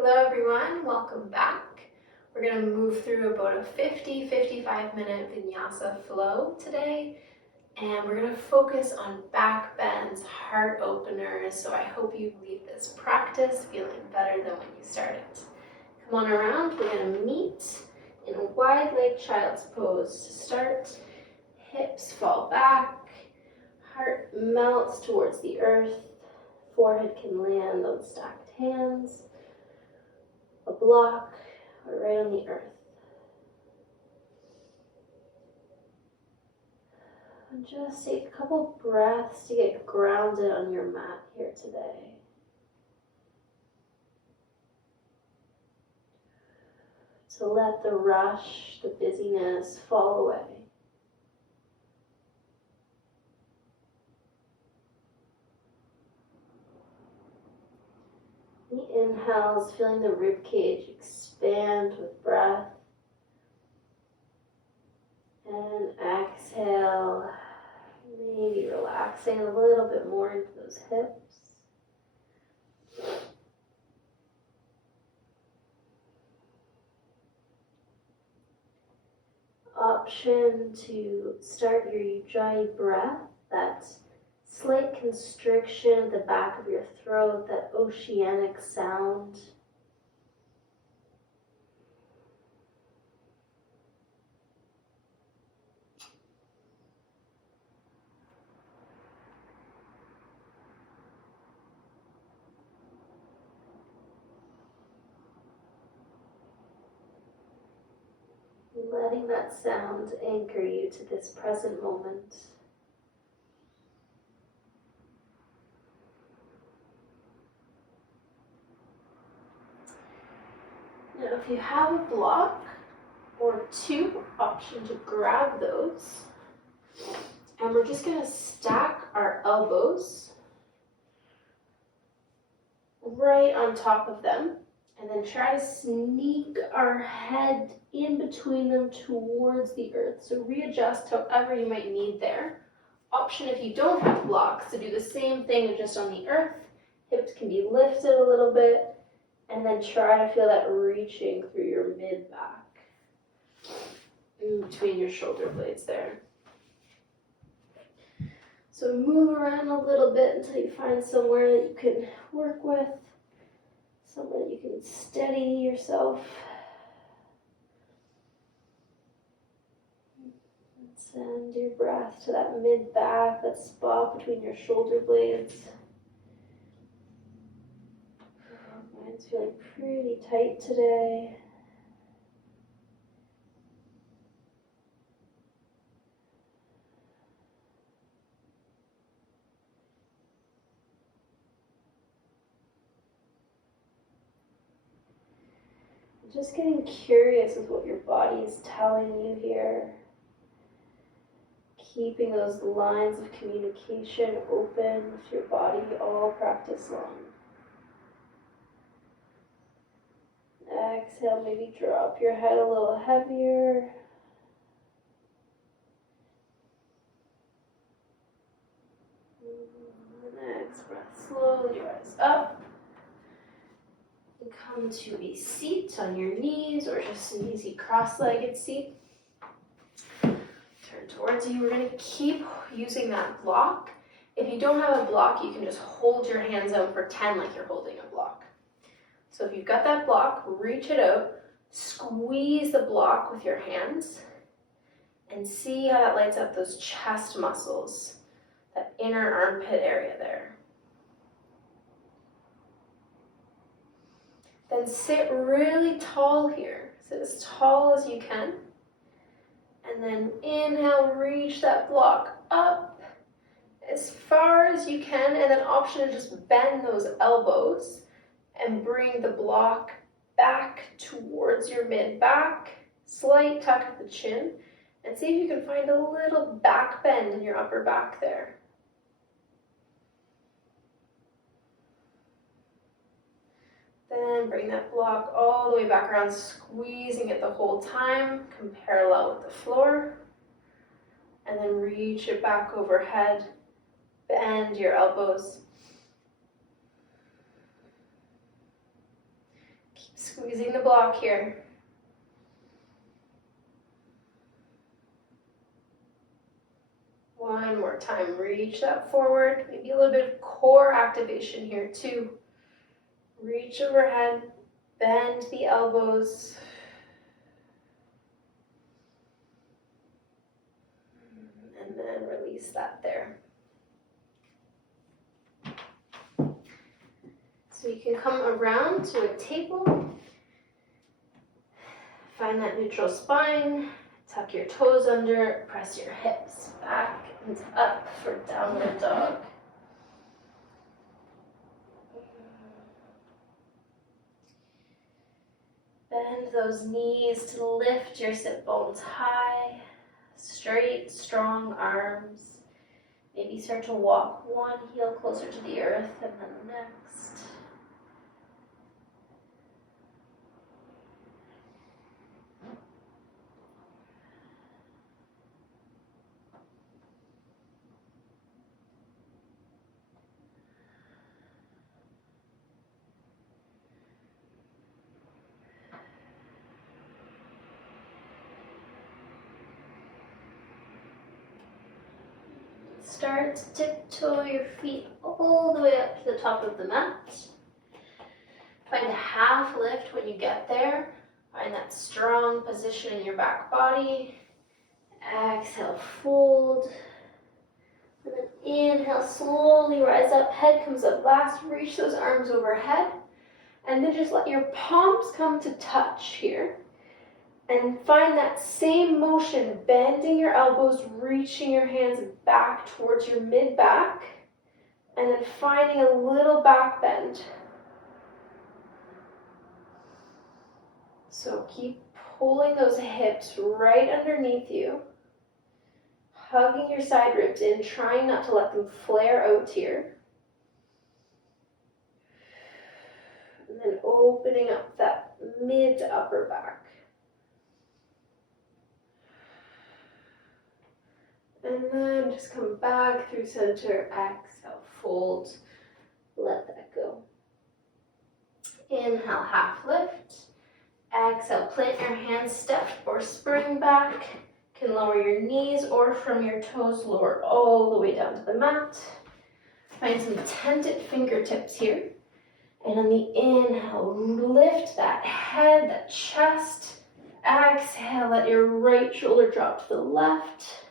Hello everyone, welcome back. We're going to move through about a 50-55 minute vinyasa flow today, and we're going to focus on back bends, heart openers, so I hope you leave this practice feeling better than when you started. Come on around, we're going to meet in a wide leg child's pose to start. Hips fall back, heart melts towards the earth, forehead can land on stacked hands, a block, or right on the earth. And just take a couple breaths to get grounded on your mat here today. To let the rush, the busyness fall away. The inhales, feeling the rib cage expand with breath. And exhale, maybe relaxing a little bit more into those hips. Option to start your Ujjayi breath, that slight constriction at the back of your throat, that oceanic sound. Letting that sound anchor you to this present moment. Now, if you have a block or two, option to grab those. And we're just going to stack our elbows right on top of them. And then try to sneak our head in between them towards the earth. So readjust however you might need there. Option if you don't have blocks to do the same thing just on the earth. Hips can be lifted a little bit. And then try to feel that reaching through your mid-back. In between your shoulder blades there. So move around a little bit until you find somewhere that you can work with. Somewhere that you can steady yourself. And send your breath to that mid-back, that spot between your shoulder blades. Mine's feeling pretty tight today. Just getting curious with what your body is telling you here. Keeping those lines of communication open with your body all practice long. Exhale, maybe drop your head a little heavier. Next breath, slowly rise up. Come to a seat on your knees or just an easy cross-legged seat. Turn towards you. We're going to keep using that block. If you don't have a block, you can just hold your hands out, pretend like you're holding a block. So if you've got that block, reach it out, squeeze the block with your hands, and see how that lights up those chest muscles, that inner armpit area there. Then sit really tall here. Sit as tall as you can. And then inhale, reach that block up as far as you can. And then option to just bend those elbows and bring the block back towards your mid-back. Slight tuck of the chin. And see if you can find a little back bend in your upper back there. Then bring that block all the way back around, squeezing it the whole time, come parallel with the floor. And then reach it back overhead, bend your elbows. Squeezing the block here. One more time, reach that forward. Maybe a little bit of core activation here too. Reach overhead, bend the elbows. And then release that there. So you can come around to a table. Find that neutral spine. Tuck your toes under, press your hips back and up for downward dog. Bend those knees to lift your sit bones high. Straight, strong arms. Maybe start to walk one heel closer to the earth and then the next. Start to tiptoe your feet all the way up to the top of the mat. Find a half lift when you get there. Find that strong position in your back body. Exhale, fold. And then inhale, slowly rise up. Head comes up last. Reach those arms overhead. And then just let your palms come to touch here. And find that same motion, bending your elbows, reaching your hands back towards your mid-back, and then finding a little back bend. So keep pulling those hips right underneath you, hugging your side ribs in, trying not to let them flare out here. And then opening up that mid to upper back. And then just come back through center, exhale, fold, let that go. Inhale, half lift. Exhale, plant your hands, step or spring back. Can lower your knees or from your toes, lower all the way down to the mat. Find some tented fingertips here. And on the inhale, lift that head, that chest. Exhale, let your right shoulder drop to the left.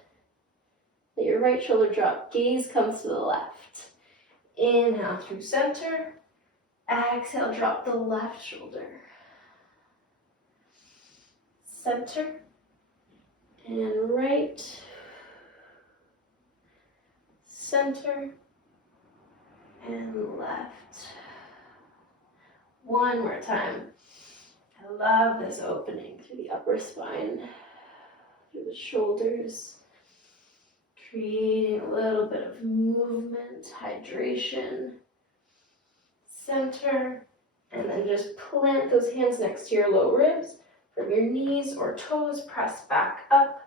Let your right shoulder drop, gaze comes to the left. Inhale through center. Exhale, drop the left shoulder. Center and right. Center and left. One more time. I love this opening through the upper spine, through the shoulders. Creating a little bit of movement, hydration, center, and then just plant those hands next to your low ribs. From your knees or toes, press back up,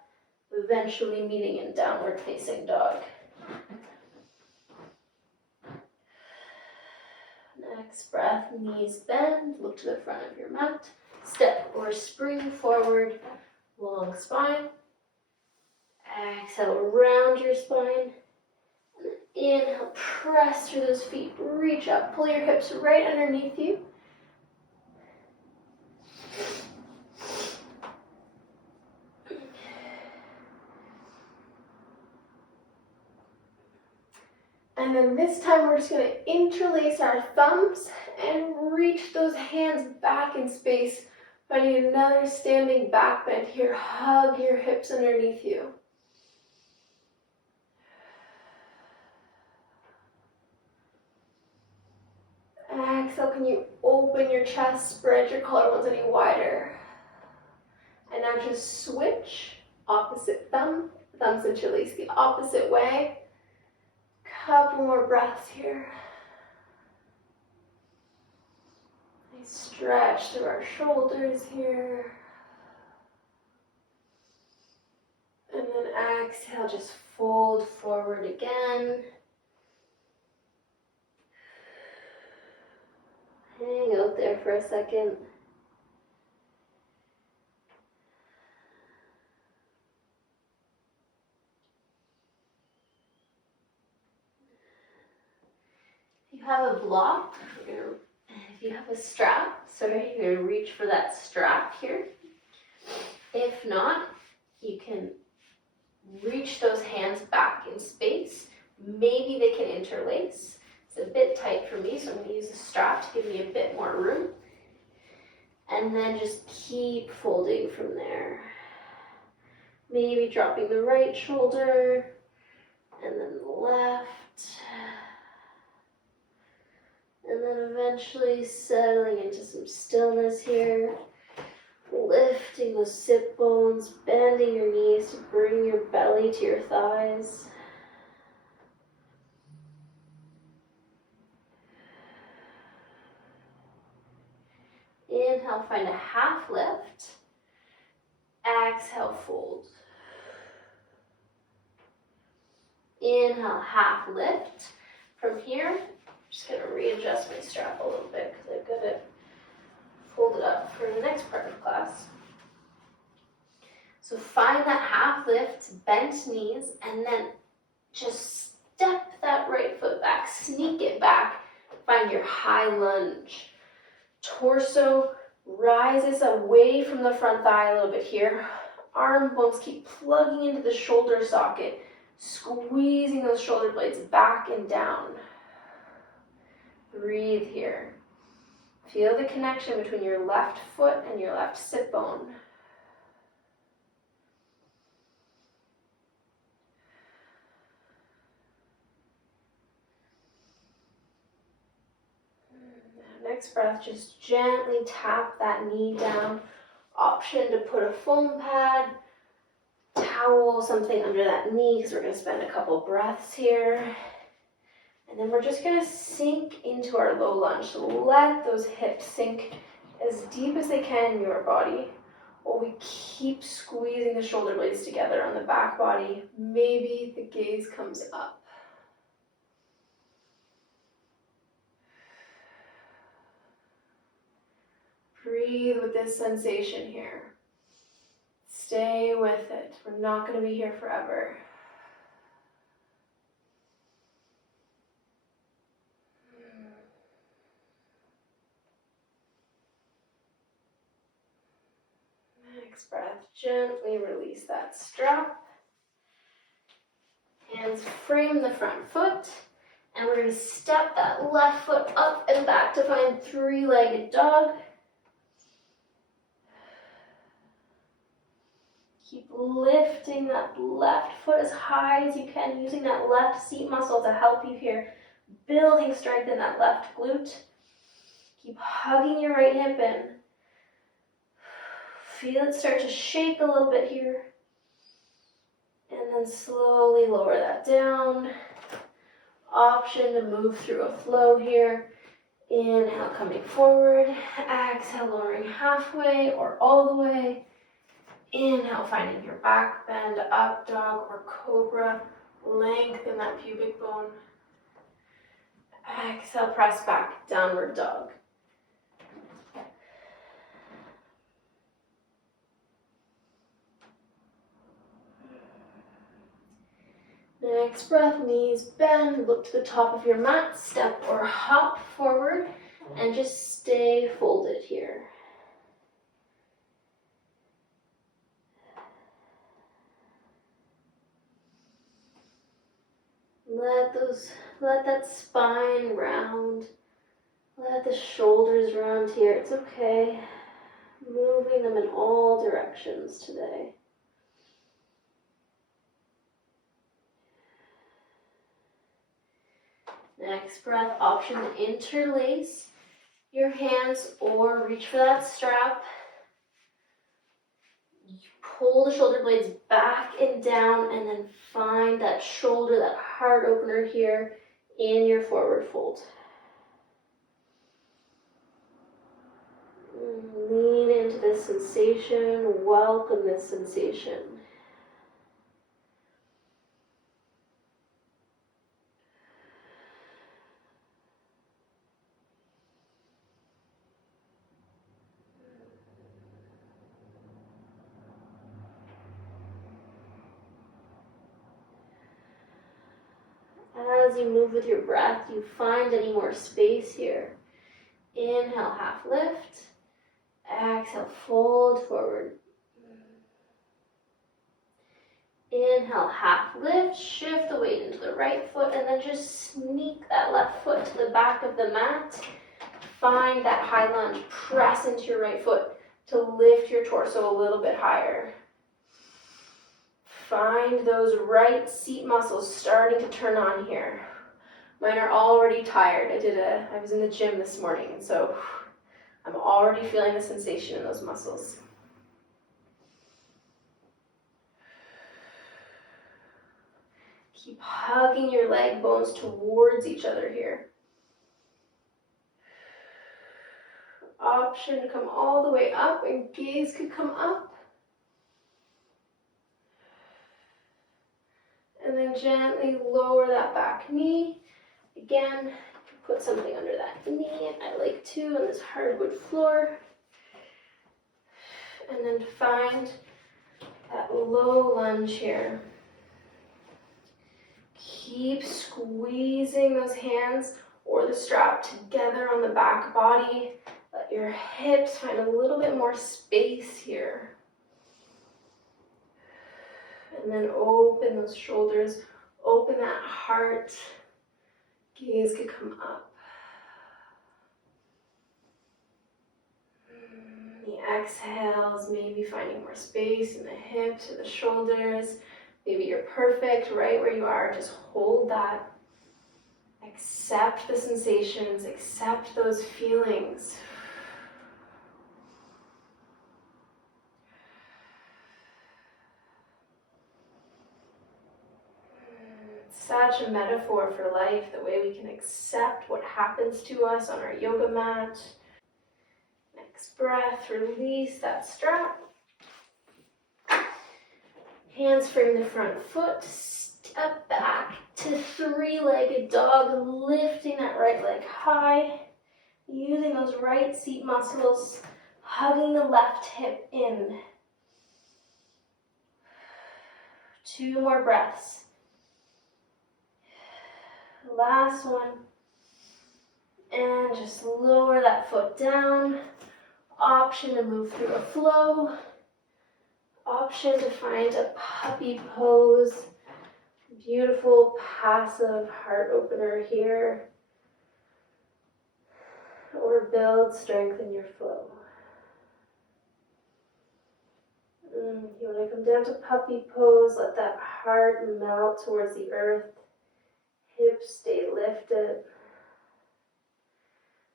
eventually meeting in downward facing dog. Next breath, knees bend, look to the front of your mat, step or spring forward, long spine. Exhale, round your spine. And inhale, press through those feet, reach up, pull your hips right underneath you. And then this time we're just going to interlace our thumbs and reach those hands back in space. Finding another standing back bend here. Hug your hips underneath you. Exhale, can you open your chest, spread your collarbones any wider? And now just switch, opposite thumb, thumbs interlace the opposite way. Couple more breaths here. Nice stretch through our shoulders here. And then exhale, just fold forward again. Hang out there for a second. you have a block, if you have a strap, sorry, you're gonna reach for that strap here. If not, you can reach those hands back in space. Maybe they can interlace. It's a bit tight for me, so I'm gonna use the strap to give me a bit more room. And then just keep folding from there. Maybe dropping the right shoulder, and then the left. And then eventually settling into some stillness here. Lifting those sit bones, bending your knees to bring your belly to your thighs. Inhale, find a half lift. Exhale, fold. Inhale, half lift. From here, I'm just going to readjust my strap a little bit because I've got it folded up for the next part of class. So find that half lift, bent knees, and then just step that right foot back, sneak it back. Find your high lunge. Torso rises away from the front thigh a little bit here. Arm bones keep plugging into the shoulder socket, squeezing those shoulder blades back and down. Breathe here. Feel the connection between your left foot and your left sit bone. Next breath, just gently tap that knee down. Option to put a foam pad, towel, something under that knee because we're going to spend a couple breaths here. And then we're just going to sink into our low lunge. So let those hips sink as deep as they can in your body while we keep squeezing the shoulder blades together on the back body. Maybe the gaze comes up. Breathe with this sensation here. Stay with it. We're not going to be here forever. Next breath, gently release that strap. Hands frame the front foot. And we're going to step that left foot up and back to find three-legged dog. Keep lifting that left foot as high as you can, using that left seat muscle to help you here. Building strength in that left glute. Keep hugging your right hip in. Feel it start to shake a little bit here. And then slowly lower that down. Option to move through a flow here. Inhale, coming forward. Exhale, lowering halfway or all the way. Inhale, finding your back bend, up dog or cobra. Lengthen that pubic bone. Exhale, press back, downward dog. Next breath, knees bend, look to the top of your mat, step or hop forward, and just stay folded here. Let that spine round. Let the shoulders round here. It's okay. Moving them in all directions today. Next breath, option to interlace your hands or reach for that strap. Pull the shoulder blades back and down and then find that shoulder, that heart opener here in your forward fold. Lean into this sensation, welcome this sensation. as you move with your breath, you find any more space here. Inhale, half lift. Exhale, fold forward. Inhale, half lift, shift the weight into the right foot, and then just sneak that left foot to the back of the mat. Find that high lunge, press into your right foot to lift your torso a little bit higher. Find those right seat muscles starting to turn on here. Mine are already tired. I was in the gym this morning, and so I'm already feeling the sensation in those muscles. Keep hugging your leg bones towards each other here. Option to come all the way up, and gaze could come up. And then gently lower that back knee. Again, put something under that knee. I like to on this hardwood floor. And then find that low lunge here. Keep squeezing those hands or the strap together on the back body. Let your hips find a little bit more space here. And then open those shoulders, open that heart. Gaze could come up. The exhales, maybe finding more space in the hips or the shoulders. Maybe you're perfect right where you are. Just hold that. Accept the sensations, accept those feelings. Such a metaphor for life, the way we can accept what happens to us on our yoga mat. Next breath, release that strap. Hands frame the front foot, step back to three-legged dog, lifting that right leg high, using those right seat muscles, hugging the left hip in. 2 more breaths. Last one. And just lower that foot down. Option to move through a flow. Option to find a puppy pose. Beautiful passive heart opener here. Or build strength in your flow. You want to come down to puppy pose. Let that heart melt towards the earth. Hips stay lifted.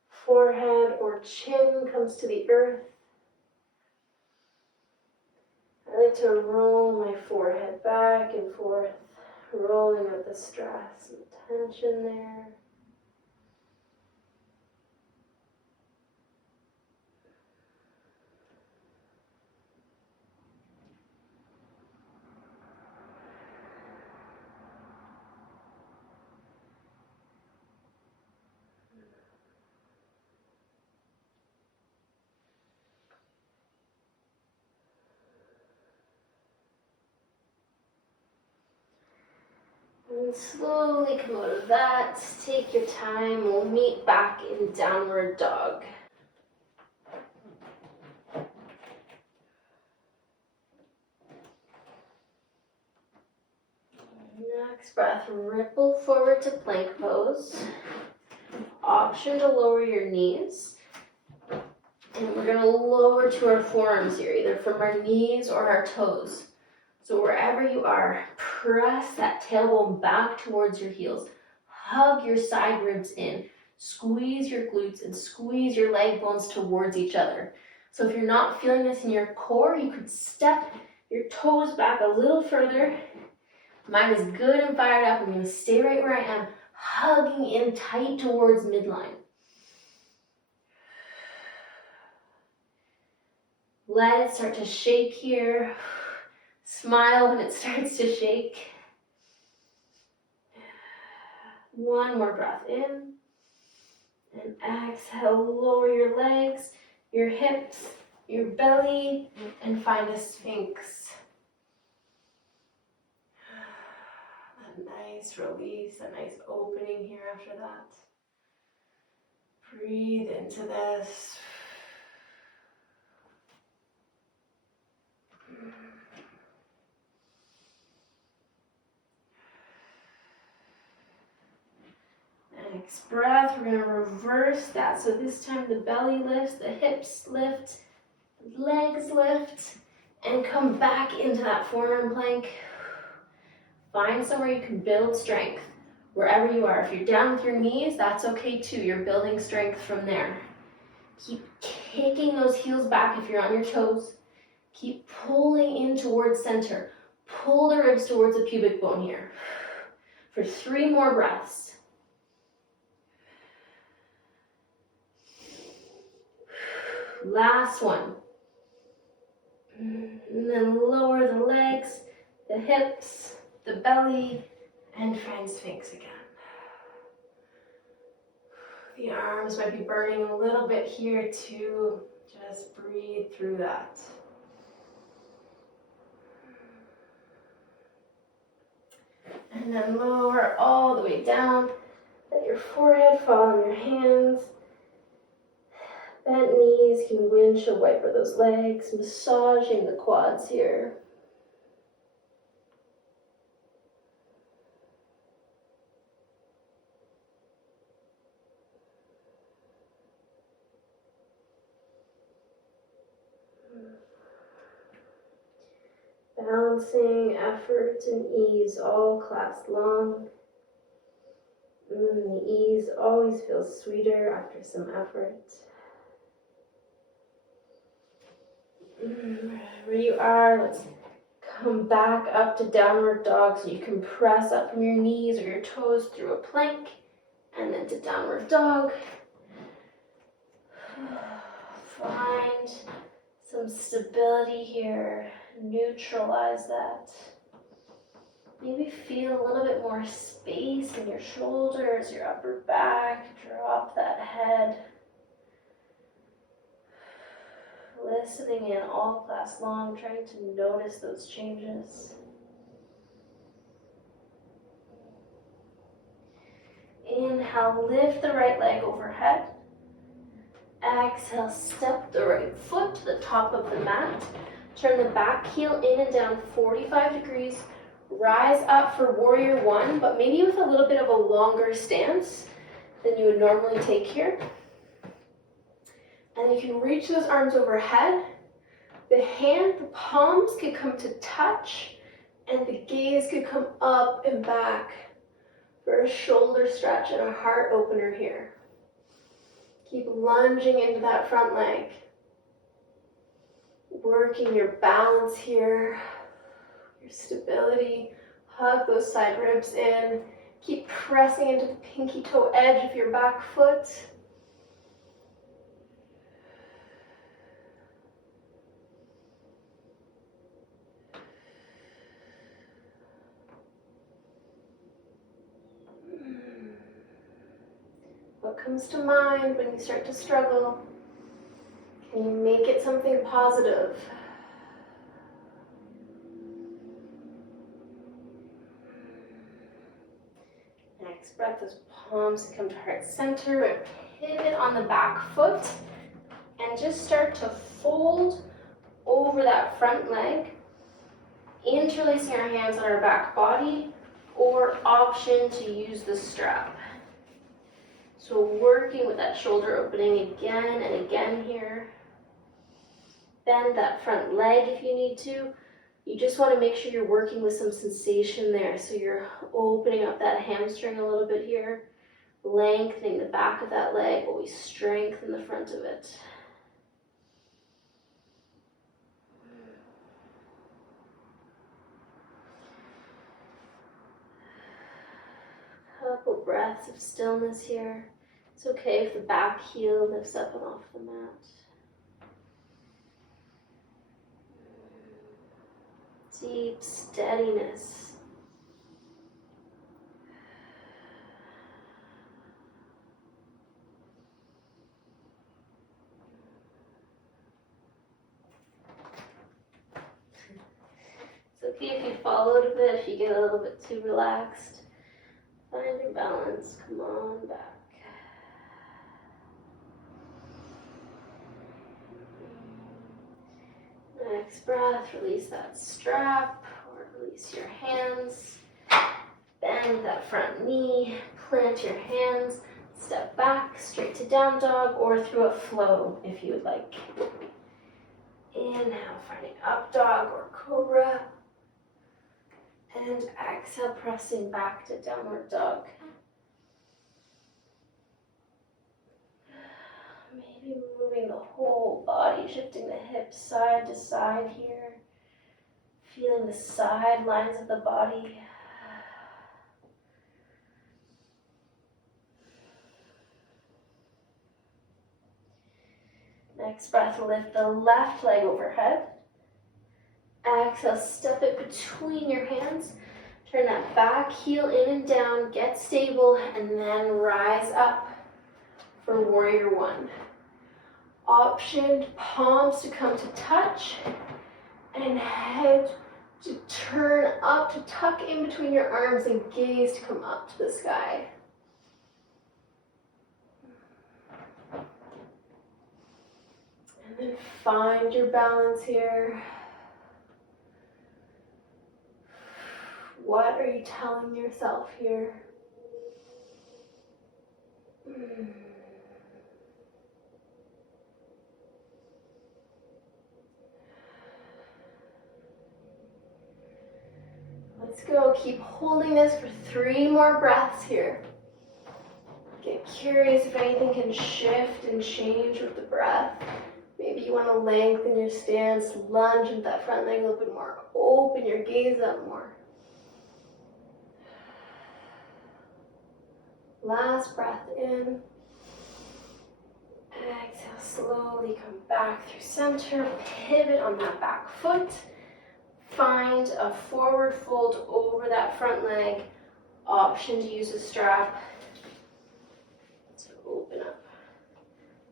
Forehead or chin comes to the earth. I like to roll my forehead back and forth, rolling out the stress and tension there. And slowly come out of that. Take your time. We'll meet back in downward dog. Next breath, ripple forward to plank pose. Option to lower your knees. And we're going to lower to our forearms here, either from our knees or our toes. So wherever you are, press that tailbone back towards your heels. Hug your side ribs in. Squeeze your glutes and squeeze your leg bones towards each other. So if you're not feeling this in your core, you could step your toes back a little further. Mine is good and fired up. I'm going to stay right where I am, hugging in tight towards midline. Let it start to shake here. Smile when it starts to shake. One more breath in. And exhale, lower your legs, your hips, your belly, and find a sphinx. nice release, a nice opening here after that. Breathe into this. Next breath, we're going to reverse that. So this time the belly lifts, the hips lift, the legs lift, and come back into that forearm plank. Find somewhere you can build strength, wherever you are. If you're down with your knees, that's okay too. You're building strength from there. Keep kicking those heels back if you're on your toes. Keep pulling in towards center. Pull the ribs towards the pubic bone here. For 3 more breaths. Last one. And then lower the legs, the hips, the belly, and find Sphinx again. The arms might be burning a little bit here too. Just breathe through that. And then lower all the way down. Let your forehead fall on your hands. Bent knees, you can windshield wiper those legs, massaging the quads here. Balancing effort and ease, all class long. The ease always feels sweeter after some effort. Wherever you are, let's come back up to downward dog, so you can press up from your knees or your toes through a plank, and then to downward dog. Find some stability here, neutralize that. Maybe feel a little bit more space in your shoulders, your upper back, drop that head. Listening in all class long, trying to notice those changes. Inhale, lift the right leg overhead. Exhale, step the right foot to the top of the mat. Turn the back heel in and down 45 degrees. Rise up for warrior 1, but maybe with a little bit of a longer stance than you would normally take here. And you can reach those arms overhead. The palms could come to touch, and the gaze could come up and back for a shoulder stretch and a heart opener here. Keep lunging into that front leg. Working your balance here, your stability. Hug those side ribs in. Keep pressing into the pinky toe edge of your back foot. What comes to mind when you start to struggle? Can you make it something positive? Next breath, those palms come to heart center. Pivot on the back foot and just start to fold over that front leg, interlacing our hands on our back body, or option to use the strap. So working with that shoulder opening again and again here. Bend that front leg if you need to. You just want to make sure you're working with some sensation there. So you're opening up that hamstring a little bit here, lengthening the back of that leg while we strengthen the front of it. Couple breaths of stillness here. It's okay if the back heel lifts up and off the mat. Deep steadiness. It's okay if you fall out of it, if you get a little bit too relaxed. Find your balance, come on back. Next breath, release that strap or release your hands. Bend that front knee, plant your hands, step back, straight to down dog or through a flow if you would like. Inhale, finding up dog or cobra. And exhale, pressing back to downward dog. Maybe moving the whole body, shifting the hips side to side here. Feeling the side lines of the body. Next breath, lift the left leg overhead. Exhale, step it between your hands. Turn that back heel in and down, get stable, and then rise up for warrior one. Option, palms to come to touch, and head to turn up, to tuck in between your arms and gaze to come up to the sky. And then find your balance here. What are you telling yourself here? Let's go. Keep holding this for 3 more breaths here. Get curious if anything can shift and change with the breath. Maybe you want to lengthen your stance, lunge into that front leg a little bit more. Open your gaze up more. Last breath in. Exhale, slowly come back through center. Pivot on that back foot. Find a forward fold over that front leg. Option to use a strap to open up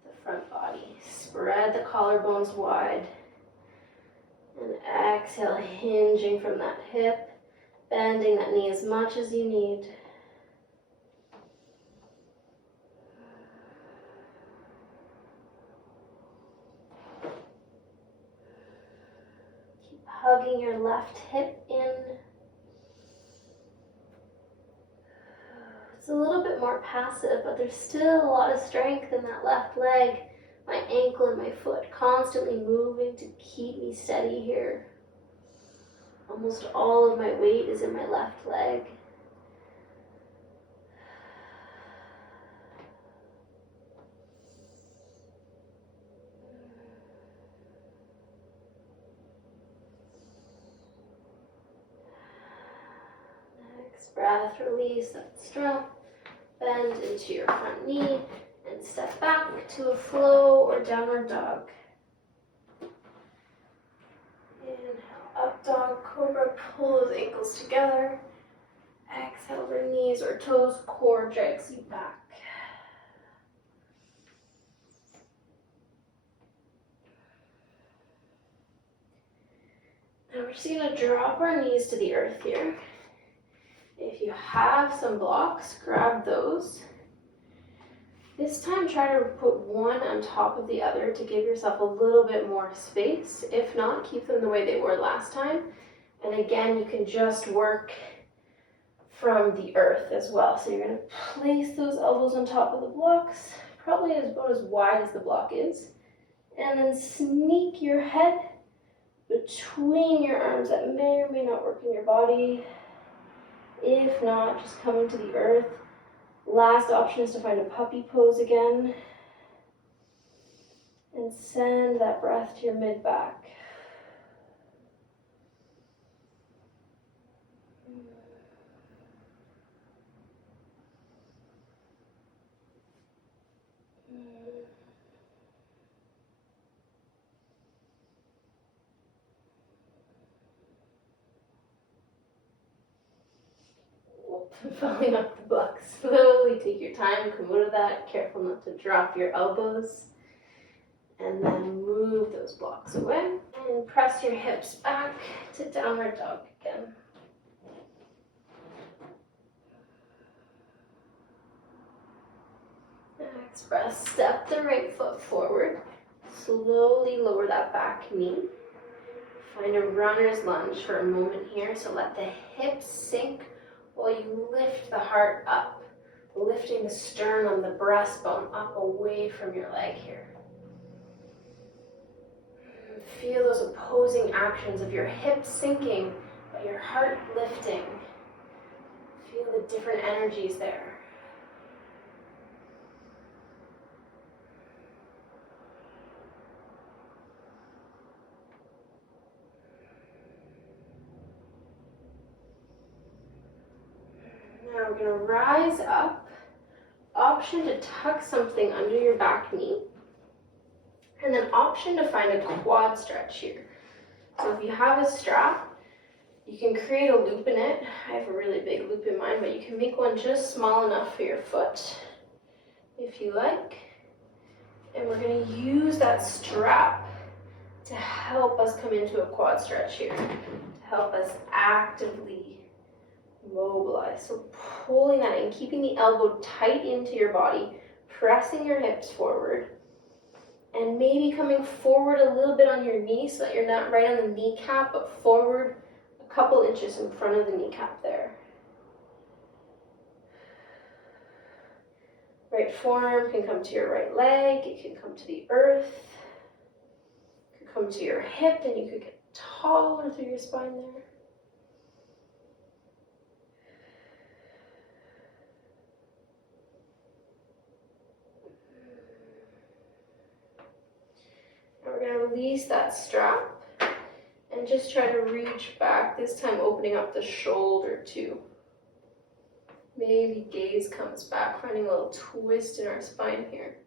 the front body. Spread the collarbones wide. And exhale, hinging from that hip. Bending that knee as much as you need. Hugging your left hip in. It's a little bit more passive, but there's still a lot of strength in that left leg. My ankle and my foot constantly moving to keep me steady here. Almost all of my weight is in my left leg. Breath, release that strap, bend into your front knee, and step back to a flow or downward dog. Inhale, up dog, cobra, pull those ankles together. Exhale over knees or toes, core drags you back. Now we're just going to drop our knees to the earth here. If you have some blocks, grab those. This time try to put one on top of the other to give yourself a little bit more space. If not, keep them the way they were last time. And again, you can just work from the earth as well. So you're going to place those elbows on top of the blocks, probably about as wide as the block is. And then sneak your head between your arms that may or may not work in your body. If not, just coming to the earth. Last option is to find a puppy pose again. And send that breath to your mid-back. Falling off the block. Slowly take your time, come out of that. Careful not to drop your elbows. And then move those blocks away. And press your hips back to downward dog. again. Next breath, step the right foot forward. Slowly lower that back knee. Find a runner's lunge for a moment here. So let the hips sink while you lift the heart up. Lifting the sternum, the breastbone up away from your leg here. Feel those opposing actions of your hips sinking, but your heart lifting. Feel the different energies there. Now we're going to rise up. Option to tuck something under your back knee. And then option to find a quad stretch here. So if you have a strap, you can create a loop in it. I have a really big loop in mine, but you can make one just small enough for your foot if you like. And we're going to use that strap to help us come into a quad stretch here, to help us actively mobilize. So pulling that in, keeping the elbow tight into your body, pressing your hips forward, and maybe coming forward a little bit on your knee so that you're not right on the kneecap, but forward a couple inches in front of the kneecap there. Right forearm can come to your right leg, it can come to the earth, it could come to your hip, and you could get taller through your spine there. We're going to release that strap and just try to reach back, this time opening up the shoulder too. Maybe gaze comes back, finding a little twist in our spine here.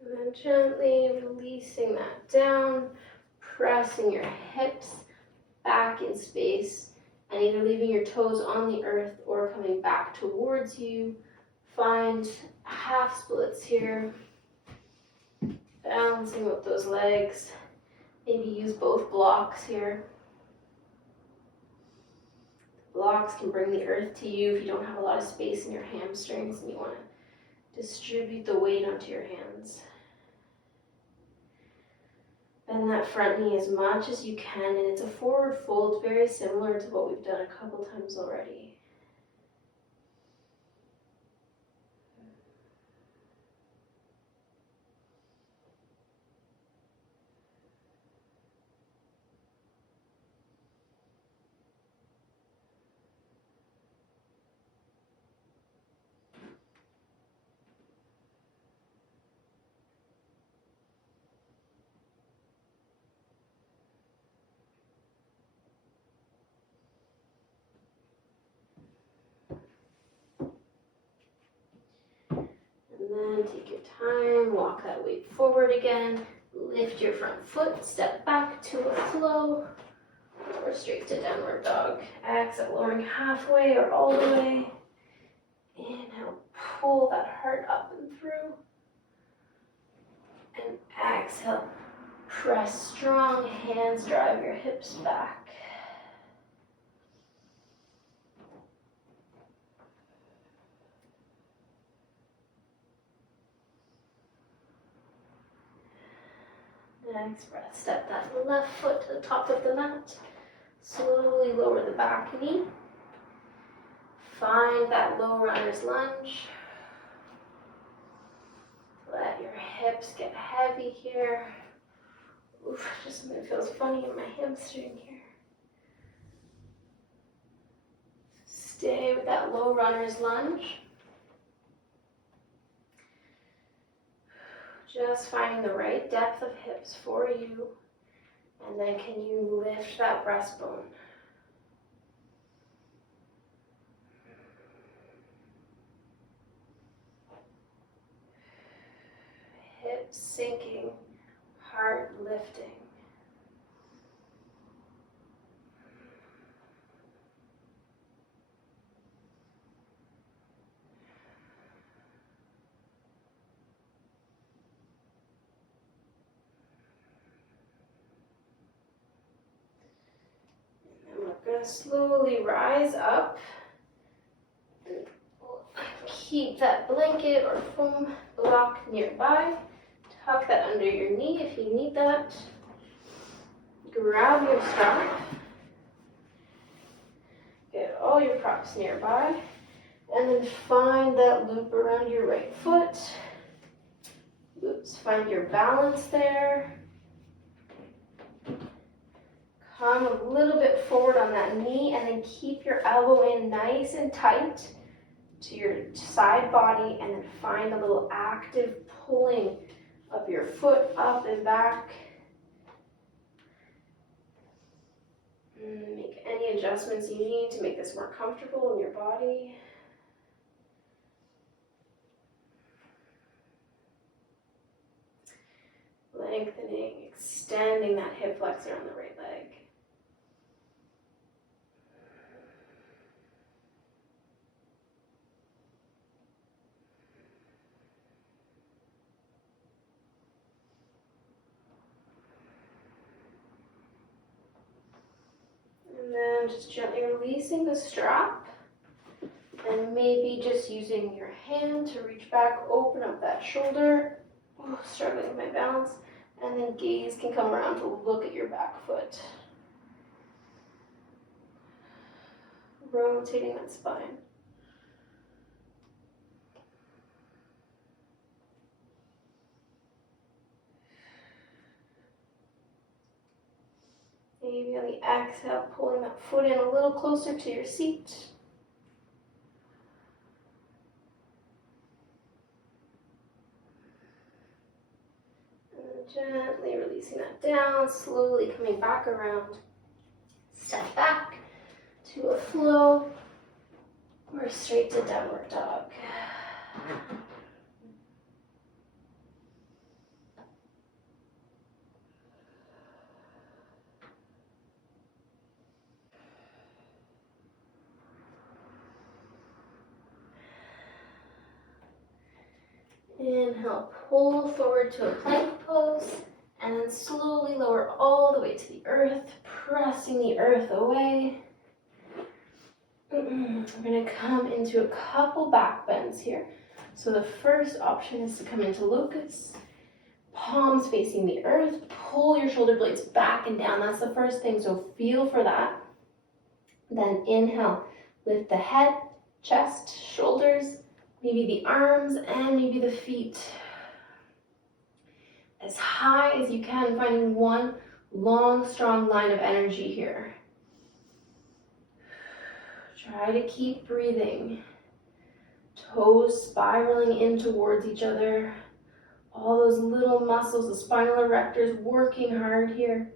And then gently releasing that down, pressing your hips back in space, and either leaving your toes on the earth or coming back towards you. Find half splits here, balancing with those legs. Maybe use both blocks here. Blocks can bring the earth to you if you don't have a lot of space in your hamstrings and you want to distribute the weight onto your hands. Bend that front knee as much as you can, and it's a forward fold, very similar to what we've done a couple times already. And then take your time, walk that weight forward again, lift your front foot, step back to a flow, or straight to downward dog. Exhale, lowering halfway or all the way. Inhale, pull that heart up and through. And exhale, press strong, hands drive your hips back. Next breath, step that left foot to the top of the mat. Slowly lower the back knee. Find that low runner's lunge. Let your hips get heavy here. Oof, just something feels funny in my hamstring here. Stay with that low runner's lunge. Just finding the right depth of hips for you. And then can you lift that breastbone? Hips sinking, heart lifting. slowly rise up. Keep that blanket or foam block nearby. Tuck that under your knee if you need that. Grab your strap. Get all your props nearby. And then find that loop around your right foot. Oops, find your balance there. Come a little bit forward on that knee and then keep your elbow in nice and tight to your side body, and then find a little active pulling of your foot up and back. Make any adjustments you need to make this more comfortable in your body. Lengthening, extending that hip flexor on the right leg. And then just gently releasing the strap, and maybe just using your hand to reach back, open up that shoulder. Oh, struggling with my balance. And then gaze can come around to look at your back foot. Rotating that spine. Maybe on the exhale, pulling that foot in a little closer to your seat. Gently releasing that down, slowly coming back around. Step back to a flow or straight to downward dog. Inhale, pull forward to a plank pose, and then slowly lower all the way to the earth, pressing the earth away. We're going to come into a couple back bends here. So the first option is to come into locust, palms facing the earth, pull your shoulder blades back and down. That's the first thing, so feel for that. Then inhale, lift the head, chest, shoulders, maybe the arms, and maybe the feet. As high as you can, finding one long, strong line of energy here. Try to keep breathing. Toes spiraling in towards each other. All those little muscles, the spinal erectors working hard here.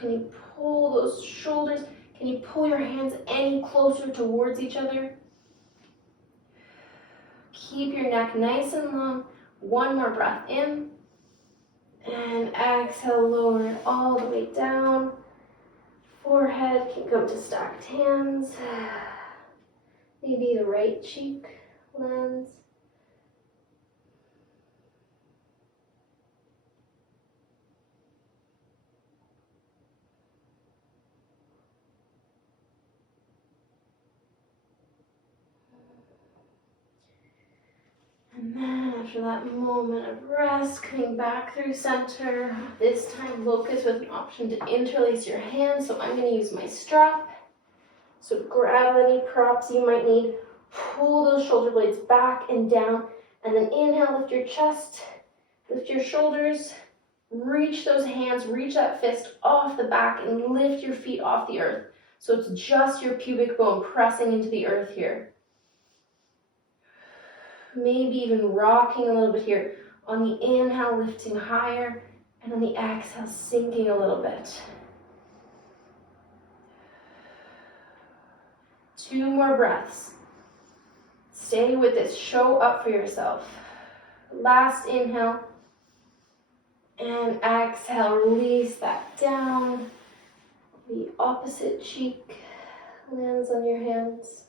Can you pull those shoulders? Can you pull your hands any closer towards each other? Keep your neck nice and long. One more breath in. And exhale, lower it all the way down. Forehead can come to stacked hands. Maybe the right cheek lands. And then after that moment of rest, coming back through center, this time locust with an option to interlace your hands. So I'm going to use my strap. So grab any props you might need, pull those shoulder blades back and down, and then inhale, lift your chest, lift your shoulders, reach those hands, reach that fist off the back and lift your feet off the earth. So it's just your pubic bone pressing into the earth here. Maybe even rocking a little bit here. On the inhale, lifting higher, and on the exhale, sinking a little bit. 2 more breaths. Stay with this. Show up for yourself. Last inhale. And exhale, release that down. The opposite cheek lands on your hands.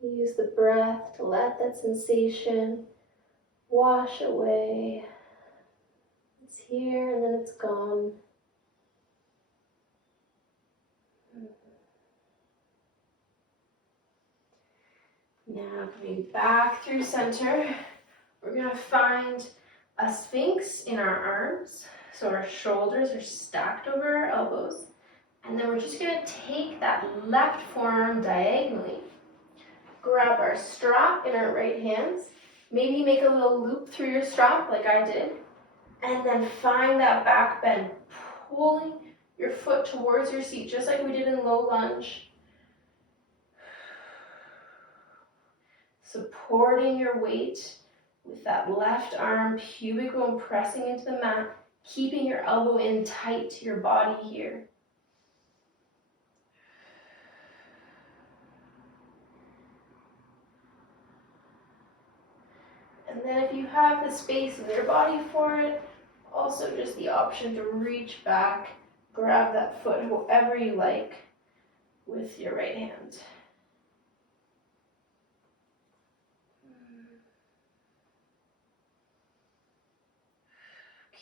Use the breath to let that sensation wash away. It's here and then it's gone. Now coming back through center, we're going to find a sphinx in our arms. So our shoulders are stacked over our elbows. And then we're just going to take that left forearm diagonally. Grab our strap in our right hands. Maybe make a little loop through your strap like I did. And then find that back bend, pulling your foot towards your seat, just like we did in low lunge. Supporting your weight with that left arm, pubic bone pressing into the mat, keeping your elbow in tight to your body here. And then if you have the space in your body for it, also just the option to reach back, grab that foot however you like with your right hand.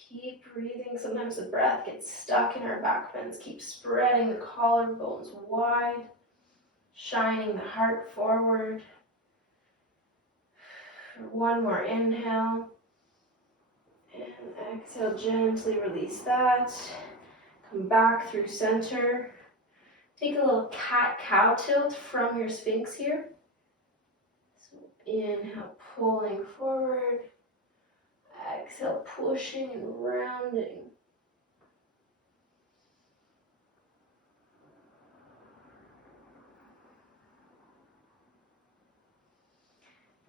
Keep breathing. Sometimes the breath gets stuck in our back bends. Keep spreading the collarbones wide, shining the heart forward. One more inhale. And exhale, gently release that. Come back through center. Take a little cat-cow tilt from your sphinx here. So inhale, pulling forward. Exhale, pushing and rounding.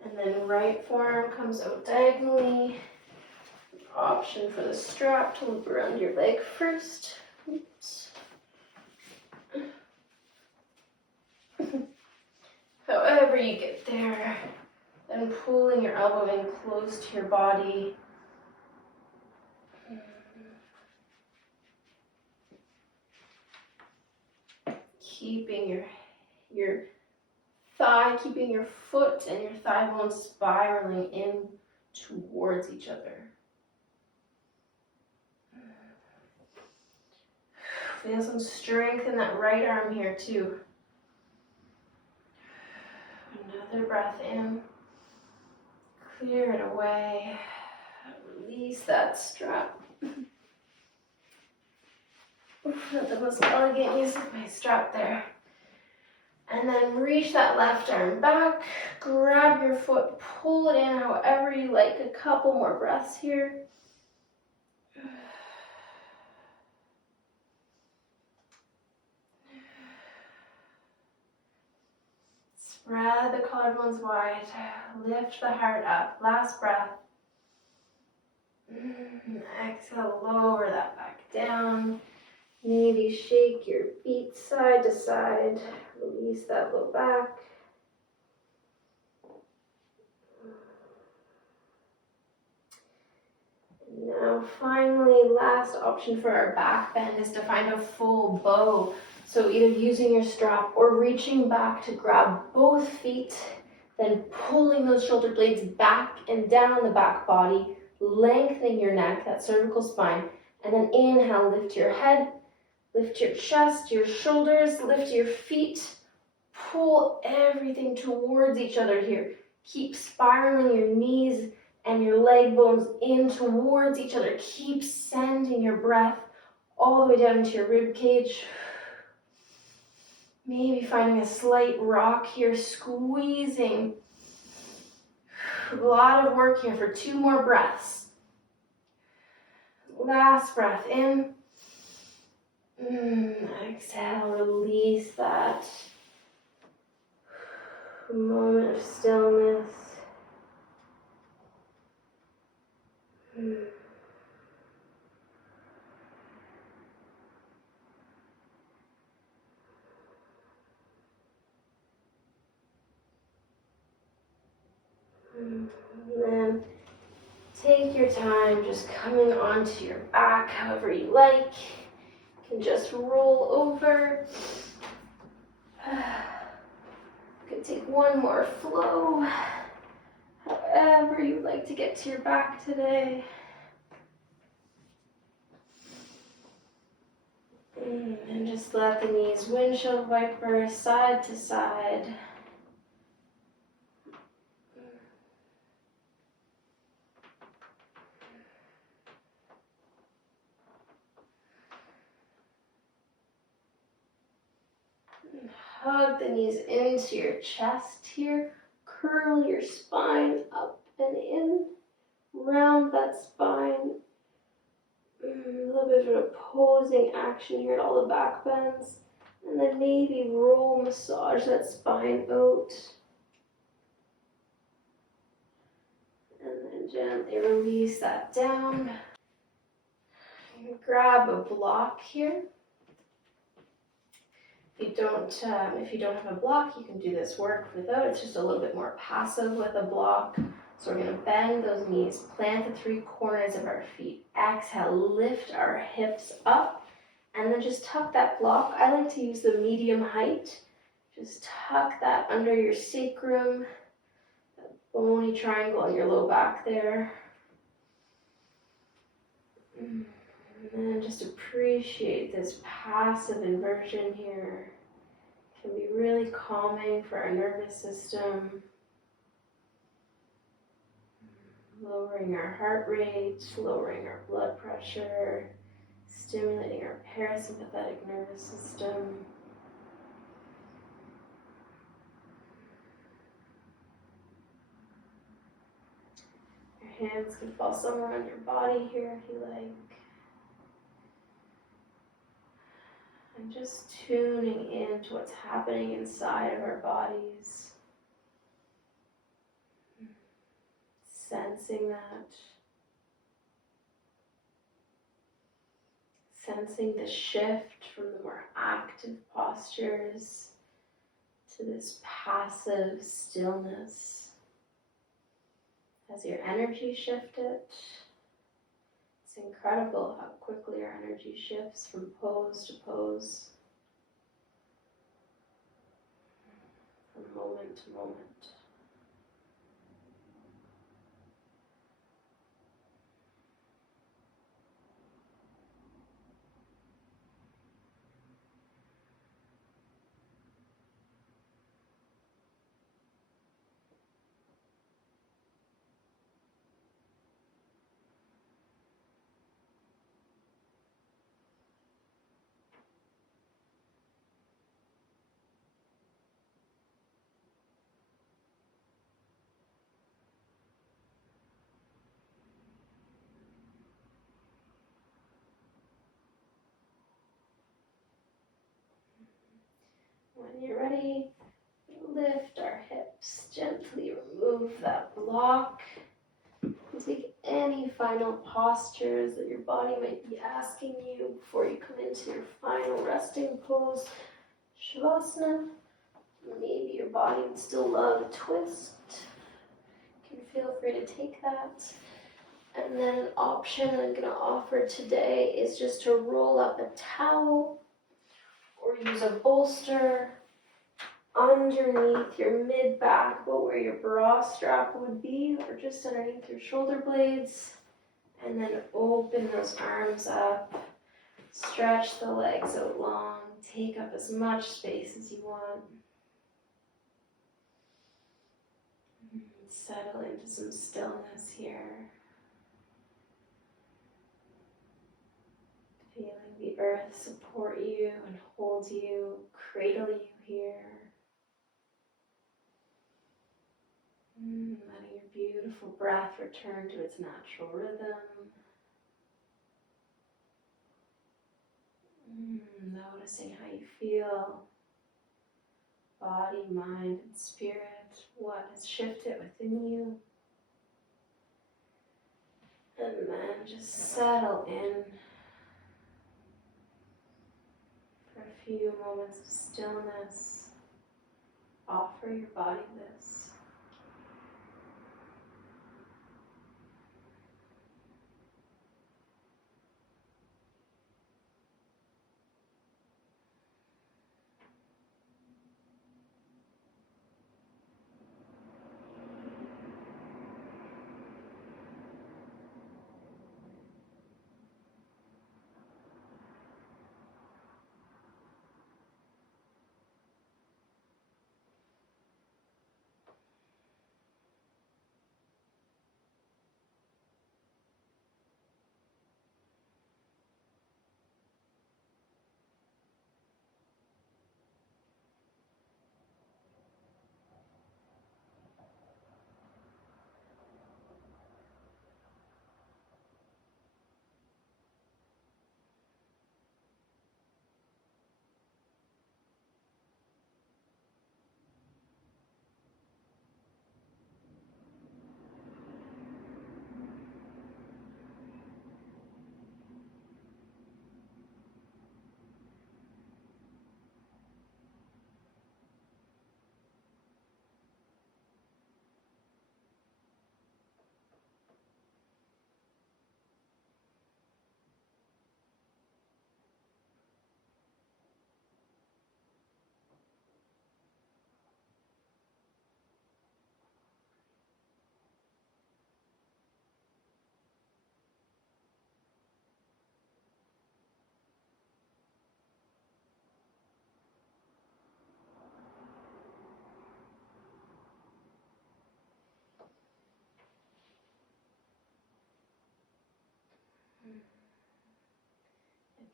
And then right forearm comes out diagonally. Option for the strap to loop around your leg first. Oops. However you get there, then pulling your elbow in close to your body. Keeping your thigh, keeping your foot and your thigh bone spiraling in towards each other. Feel some strength in that right arm here too. Another breath in. Clear it away. Release that strap. Not the most elegant use of my strap there. And then reach that left arm back. Grab your foot, pull it in however you like. A couple more breaths here. Spread the collarbones wide. Lift the heart up. Last breath. Exhale, lower that back down. Maybe shake your feet side to side. Release that low back. And now finally, last option for our back bend is to find a full bow. So either using your strap or reaching back to grab both feet, then pulling those shoulder blades back and down the back body, lengthening your neck, that cervical spine, and then inhale, lift your head, lift your chest, your shoulders, lift your feet, pull everything towards each other here. Keep spiraling your knees and your leg bones in towards each other. Keep sending your breath all the way down into your rib cage. Maybe finding a slight rock here, squeezing. A lot of work here for 2 more breaths. Last breath in. Exhale, release that. A moment of stillness. And then take your time just coming onto your back however you like. You can just roll over. You can take one more flow. However however you'd like to get to your back today. And just let the knees windshield wiper side to side. And hug the knees into your chest here. Curl your spine up and in. Round that spine. A little bit of an opposing action here at all the back bends. And then maybe roll, massage that spine out. And then gently release that down. You can grab a block here. If you don't have a block, you can do this work without. It's just a little bit more passive with a block. So we're going to bend those knees, plant the 3 corners of our feet. Exhale, lift our hips up, and then just tuck that block. I like to use the medium height. Just tuck that under your sacrum, that bony triangle on your low back there. And then just appreciate this passive inversion here. It can be really calming for our nervous system. Lowering our heart rate, lowering our blood pressure, stimulating our parasympathetic nervous system. Your hands can fall somewhere on your body here if you like. And just tuning into what's happening inside of our bodies. Sensing that. Sensing the shift from the more active postures to this passive stillness. Has your energy shifted? It's incredible how quickly our energy shifts from pose to pose, from moment to moment. When you're ready, lift our hips, gently remove that block, and take any final postures that your body might be asking you before you come into your final resting pose, Shavasana. Maybe your body would still love a twist. You can feel free to take that. And then an option I'm going to offer today is just to roll up a towel or use a bolster underneath your mid-back, about where your bra strap would be, or just underneath your shoulder blades. And then open those arms up, stretch the legs out long, take up as much space as you want. Settle into some stillness here. Feeling the earth support you and hold you, cradle you here. Letting your beautiful breath return to its natural rhythm. Noticing how you feel, body, mind, and spirit, what has shifted within you. And then just settle in for a few moments of stillness. Offer your body this.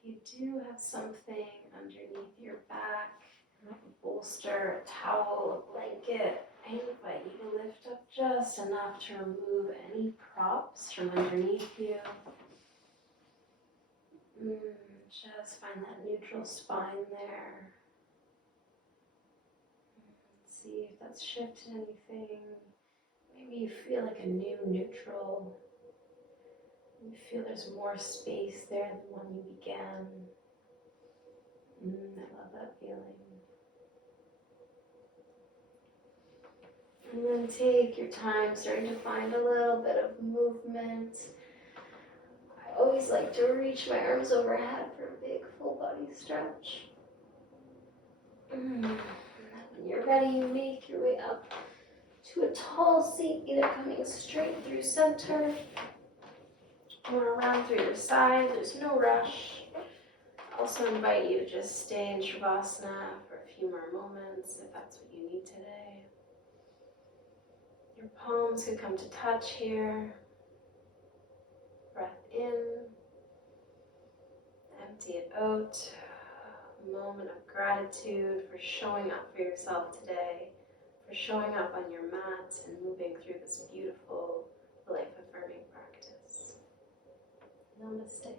you do have something underneath your back, a bolster, a towel, a blanket, I invite you to lift up just enough to remove any props from underneath you. Just find that neutral spine there. See if that's shifted anything. Maybe you feel like a new neutral. You feel there's more space there than when you began. I love that feeling. And then take your time starting to find a little bit of movement. I always like to reach my arms overhead for a big full body stretch. When you're ready, you make your way up to a tall seat, either coming straight through center or around through your side. There's no rush. I also invite you to just stay in Shavasana for a few more moments if that's what you need today. Your palms could come to touch here. Breath in, empty it out. A moment of gratitude for showing up for yourself today, for showing up on your mat and moving through this beautiful life-affirming practice. Namaste.